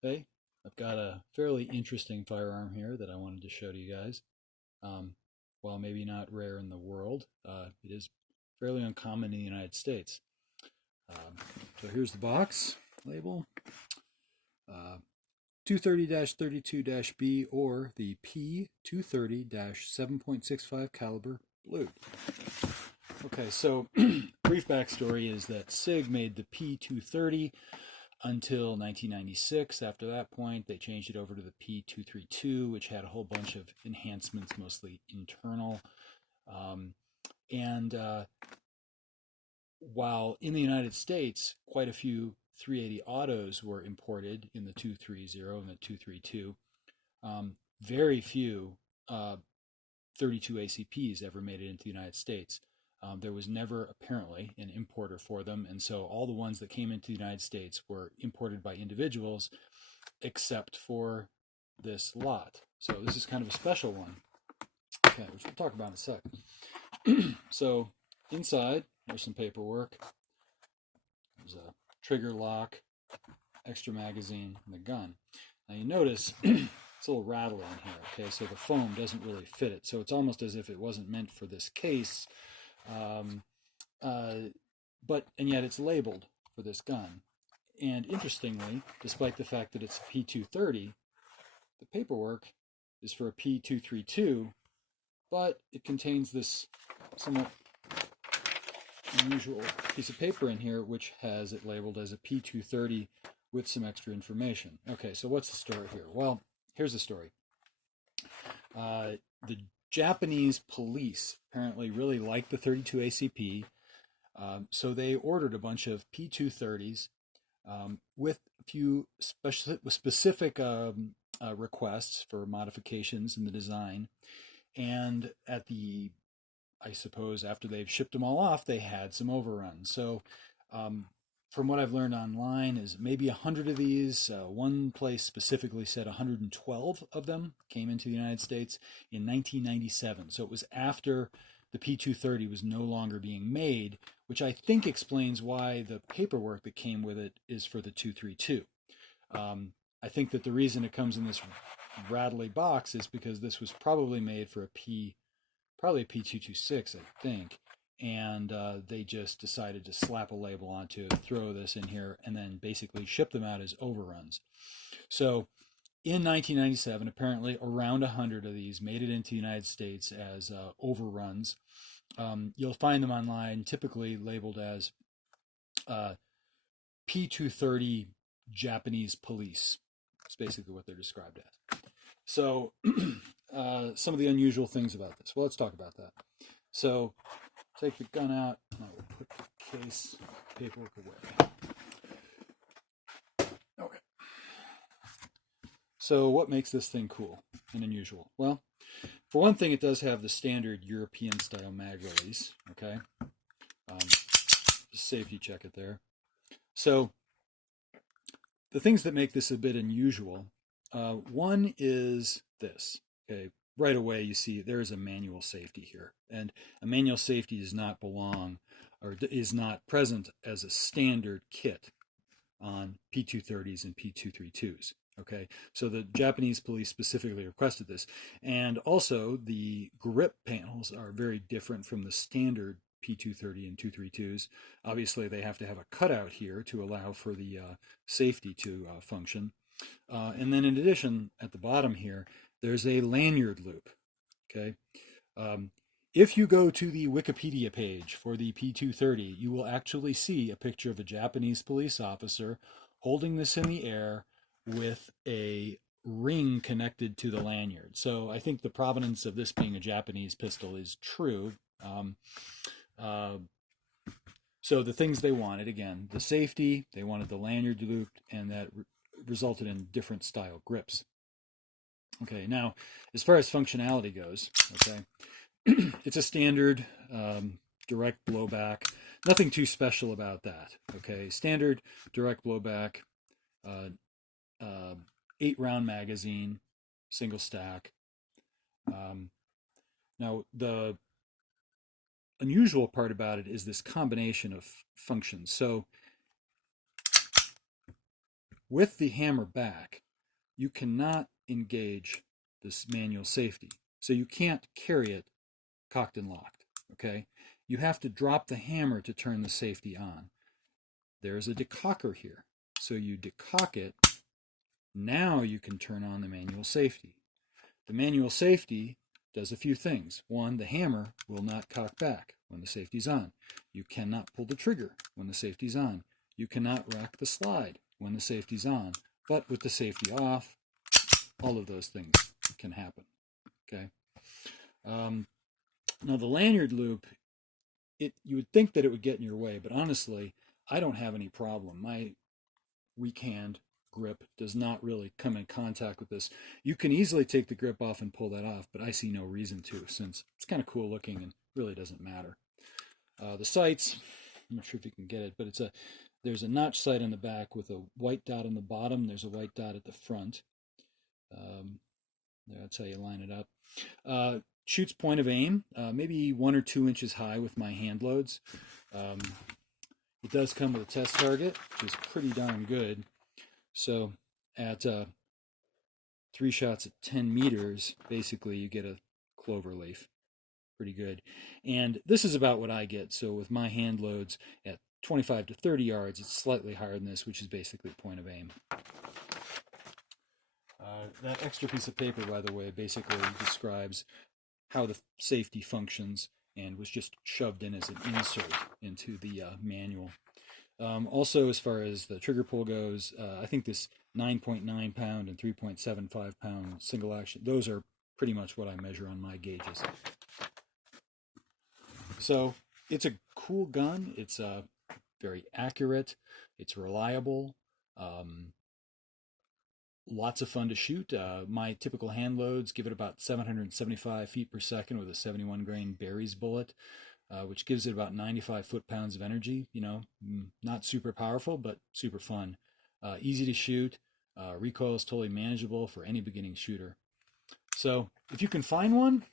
Hey, I've got a fairly interesting firearm here that I wanted to show to you guys. Um, while maybe not rare in the world, it is fairly uncommon in the United States. Um, so here's the box label. 230-32-B or the P230-7.65 caliber blue. Okay, so brief backstory is that Sig made the P230 until 1996. After that point, they changed it over to the P232, which had a whole bunch of enhancements, mostly internal. And while in the United States, quite a few 380 autos were imported in the 230 and the 232, very few 32 ACPs ever made it into the United States. There was never apparently an importer for them, and so all the ones that came into the United States were imported by individuals, except for this lot. So this is kind of a special one, okay, which we'll talk about in a second. So inside, there's some paperwork. There's a trigger lock, extra magazine, and the gun. Now you notice it's a little rattly in here, okay, so the foam doesn't really fit it. So it's almost as if it wasn't meant for this case. And yet it's labeled for this gun. And interestingly, despite the fact that it's a P230, the paperwork is for a P232, but it contains this somewhat unusual piece of paper in here, which has it labeled as a P230 with some extra information. Okay, so what's the story here? Well, here's the story. The Japanese police apparently really liked the 32 ACP, so they ordered a bunch of P230s with a few specific requests for modifications in the design. And I suppose after they've shipped them all off, they had some overruns. So from what I've learned online is maybe 100 of these. One place specifically said 112 of them came into the United States in 1997. So it was after the P230 was no longer being made, which I think explains why the paperwork that came with it is for the 232. I think that the reason it comes in this rattly box is because this was probably made for probably a P226, I think. And they just decided to slap a label onto it, throw this in here, and then basically ship them out as overruns. So in 1997, apparently around 100 of these made it into the United States as overruns. You'll find them online, typically labeled as P230 Japanese police. That's basically what they're described as. So some of the unusual things about this. Well, let's talk about that. So take the gun out, and I will put the case paperwork away. Okay. So what makes this thing cool and unusual? Well, for one thing, it does have the standard European-style mag release, okay? Just safety check it there. So the things that make this a bit unusual, one is this, okay? Right away you see there is a manual safety here, and a manual safety does not belong or is not present as a standard kit on P230s and P232s. Okay, so the Japanese police specifically requested this, and also the grip panels are very different from the standard P230 and 232s. Obviously, they have to have a cutout here to allow for the safety to function. And then in addition, at the bottom here, there's a lanyard loop, okay? If you go to the Wikipedia page for the P230, you will actually see a picture of a Japanese police officer holding this in the air with a ring connected to the lanyard. So I think the provenance of this being a Japanese pistol is true. So the things they wanted, again, the safety, they wanted the lanyard looped, and that resulted in different style grips. Okay, now, as far as functionality goes, okay, it's a standard direct blowback. Nothing too special about that, okay? Standard direct blowback, 8-round magazine, single stack. Now, the unusual part about it is this combination of functions. So with the hammer back, you cannot engage this manual safety. So you can't carry it cocked and locked, okay? You have to drop the hammer to turn the safety on. There's a decocker here. So you decock it. Now you can turn on the manual safety. The manual safety does a few things. One, the hammer will not cock back when the safety's on. You cannot pull the trigger when the safety's on. You cannot rack the slide when the safety's on. But with the safety off, all of those things can happen. Okay. Now the lanyard loop, you would think that it would get in your way, but honestly, I don't have any problem. My weak hand grip does not really come in contact with this. You can easily take the grip off and pull that off, but I see no reason to, since it's kind of cool looking and really doesn't matter. The sights, I'm not sure if you can get it, but there's a notch sight on the back with a white dot on the bottom. There's a white dot at the front. That's how you line it up. Shoots point of aim, maybe 1 or 2 inches high with my hand loads. It does come with a test target, which is pretty darn good. So at 3 shots at 10 meters, basically you get a clover leaf. Pretty good. And this is about what I get. So with my hand loads at 25 to 30 yards, it's slightly higher than this, which is basically point of aim. That extra piece of paper, by the way, basically describes how the safety functions and was just shoved in as an insert into the manual. Also, as far as the trigger pull goes, I think this 9.9 pound and 3.75 pound single action, those are pretty much what I measure on my gauges. So it's a cool gun. It's very accurate. It's reliable. Lots of fun to shoot. My typical hand loads give it about 775 feet per second with a 71 grain Berries bullet, which gives it about 95 foot-pounds of energy. You know, not super powerful, but super fun. Easy to shoot. Recoil is totally manageable for any beginning shooter. So if you can find one,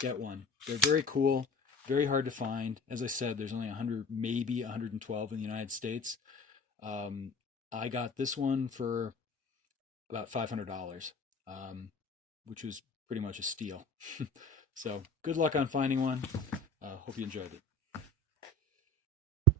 get one. They're very cool, very hard to find. As I said, there's only 100, maybe 112 in the United States. I got this one for about $500, which was pretty much a steal. So good luck on finding one. Hope you enjoyed it.